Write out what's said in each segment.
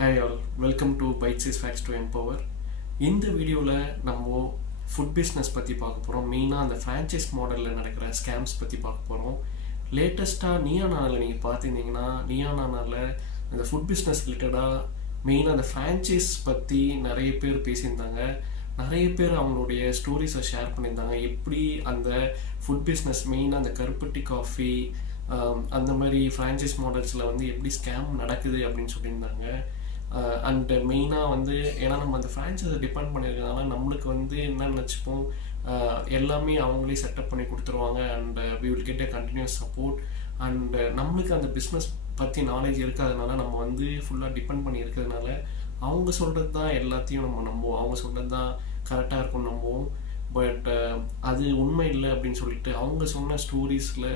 Hi all, welcome to Bite Size Facts to Empower. இந்த வீடியோவில் நம்ம ஃபுட் பிஸ்னஸ் பற்றி பார்க்க போகிறோம். மெயினாக அந்த ஃப்ரான்ச்சைஸ் மாடலில் நடக்கிற ஸ்கேம்ஸ் பற்றி பார்க்க போகிறோம். லேட்டஸ்ட்டாக நியானாவில் நீங்கள் பார்த்துருந்தீங்கன்னா நியானாவில் அந்த ஃபுட் பிஸ்னஸ் ரிலேட்டடாக மெயினாக அந்த ஃப்ரான்ச்சைஸ் பற்றி நிறைய பேர் பேசியிருந்தாங்க. நிறைய பேர் அவங்களுடைய ஸ்டோரிஸை ஷேர் பண்ணியிருந்தாங்க. எப்படி அந்த ஃபுட் பிஸ்னஸ் மெயினாக அந்த கருப்பட்டி காஃபி அந்த மாதிரி ஃப்ரான்ச்சைஸ் மாடல்ஸில் வந்து எப்படி ஸ்கேம் நடக்குது அப்படின்னு சொல்லியிருந்தாங்க. அண்ட் மெயினாக வந்து ஏன்னா நம்ம அந்த ஃப்ரான்ச்சைஸை டிபெண்ட் பண்ணியிருக்கிறதுனால நம்மளுக்கு வந்து என்ன நினச்சிப்போம், எல்லாமே அவங்களே செட்டப் பண்ணி கொடுத்துருவாங்க and we will get a continuous support. And நம்மளுக்கு அந்த பிஸ்னஸ் பற்றி நாலேஜ் இருக்காதனால நம்ம வந்து ஃபுல்லாக டிபெண்ட் பண்ணி இருக்கிறதுனால அவங்க சொல்கிறது தான் எல்லாத்தையும் நம்ம நம்புவோம், அவங்க சொல்கிறது தான் கரெக்டாக இருக்கும்னு நம்புவோம். பட் அது உண்மை இல்லை அப்படின்னு சொல்லிட்டு அவங்க சொன்ன ஸ்டோரிஸில்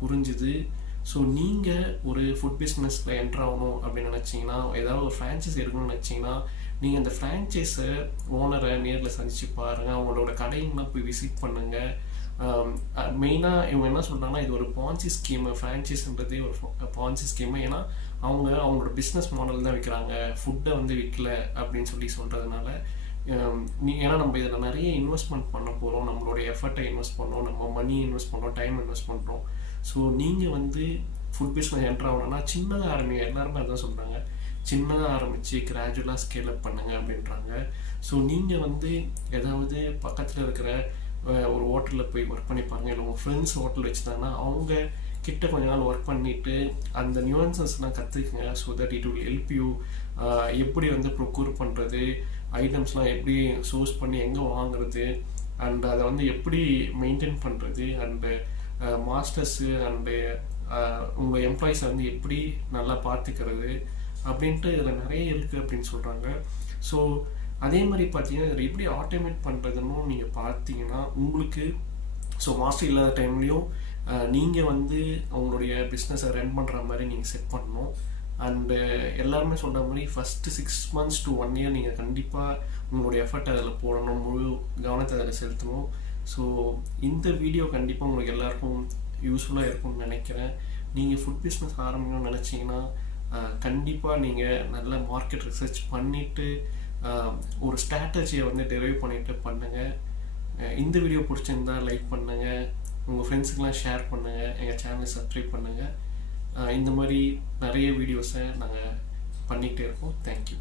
புரிஞ்சுது. ஸோ நீங்கள் ஒரு ஃபுட் பிஸ்னஸில் என்ட்ரு ஆகணும் அப்படின்னு நினச்சிங்கன்னா, ஏதாவது ஒரு ஃப்ரான்ச்சைஸ் எடுக்கணும்னு நினச்சிங்கன்னா, நீங்கள் அந்த ஃப்ரான்ச்சைஸை ஓனரை நேரில் சந்தித்து பாருங்கள், அவங்களோட கடைங்கெலாம் போய் விசிட் பண்ணுங்கள். மெயினாக இவங்க என்ன சொல்கிறாங்கன்னா, இது ஒரு பான்சி ஸ்கீமு, ஃப்ரான்ச்சைஸ்ன்றதே ஒரு பான்சி ஸ்கீமு. ஏன்னா அவங்களோட பிஸ்னஸ் மாடல் தான் விற்கிறாங்க, ஃபுட்டை வந்து விற்கல அப்படின்னு சொல்கிறதுனால ஏன்னா நம்ம இதில் நிறைய இன்வெஸ்ட்மெண்ட் பண்ண போகிறோம், நம்மளோட எஃபர்ட்டை இன்வெஸ்ட் பண்ணுறோம், நம்ம மணி இன்வெஸ்ட் பண்ணுறோம், டைம் இன்வெஸ்ட் பண்ணுறோம். ஸோ நீங்கள் வந்து ஃபுட் பிஸ்னஸ் என்ட்ரு ஆகணும்னா சின்னதாக ஆரம்பிங்க. எல்லாருமே அதான் சொல்கிறாங்க, சின்னதாக ஆரம்பித்து கிராஜுவலாக ஸ்கேல் அப் பண்ணுங்கள் அப்படின்றாங்க. ஸோ நீங்கள் வந்து ஏதாவது பக்கத்தில் இருக்கிற ஒரு ஹோட்டலில் போய் ஒர்க் பண்ணி பாருங்கள், இல்லை உங்கள் ஃப்ரெண்ட்ஸ் ஹோட்டல் வச்சுருந்தாங்கன்னா அவங்க கிட்ட கொஞ்ச நாள் ஒர்க் பண்ணிவிட்டு அந்த நியூவன்சஸ்லாம் கற்றுக்குங்க. So that it will help you. எப்படி வந்து ப்ரொக்யூர் பண்ணுறது, ஐட்டம்ஸ்லாம் எப்படி சோர்ஸ் பண்ணி எங்கே வாங்குறது, அண்ட் அதை வந்து எப்படி மெயின்டைன் பண்ணுறது, அண்டு மாஸ்டர்ஸு அண்டு உங்கள் எம்ப்ளாயிஸை வந்து எப்படி நல்லா பார்த்துக்கிறது அப்படின்ட்டு இதில் நிறைய இருக்குது அப்படின்னு சொல்கிறாங்க. ஸோ அதே மாதிரி பார்த்தீங்கன்னா இதில் எப்படி ஆட்டோமேட் பண்ணுறதுன்னு நீங்கள் பார்த்தீங்கன்னா உங்களுக்கு மாஸ்டர் இல்லாத டைம்லேயும் நீங்கள் வந்து அவங்களுடைய பிஸ்னஸை ரன் பண்ணுற மாதிரி நீங்கள் செட் பண்ணணும். அண்டு எல்லாருமே சொல்கிற மாதிரி ஃபஸ்ட்டு 6 months to 1 year நீங்கள் கண்டிப்பாக உங்களுடைய எஃபர்ட் அதில் போடணும், முழு கவனத்தை அதில் செலுத்தணும். ஸோ இந்த வீடியோ கண்டிப்பாக உங்களுக்கு எல்லாருக்கும் யூஸ்ஃபுல்லாக இருக்கும்னு நினைக்கிறேன். நீங்கள் ஃபுட் பிஸ்னஸ் ஆரம்பிக்கணும்னு நினச்சிங்கன்னா கண்டிப்பாக நீங்கள் நல்ல மார்க்கெட் ரிசர்ச் பண்ணிவிட்டு ஒரு ஸ்ட்ராட்டஜியை வந்து டெரைவ் பண்ணிவிட்டு பண்ணுங்கள். இந்த வீடியோ பிடிச்சிருந்தா லைக் பண்ணுங்கள், உங்கள் ஃப்ரெண்ட்ஸுக்கெலாம் ஷேர் பண்ணுங்கள், எங்கள் சேனலை சப்ஸ்கிரைப் பண்ணுங்கள். இந்த மாதிரி நிறைய வீடியோஸை நாங்கள் பண்ணிகிட்டே இருக்கோம். தேங்க்யூ.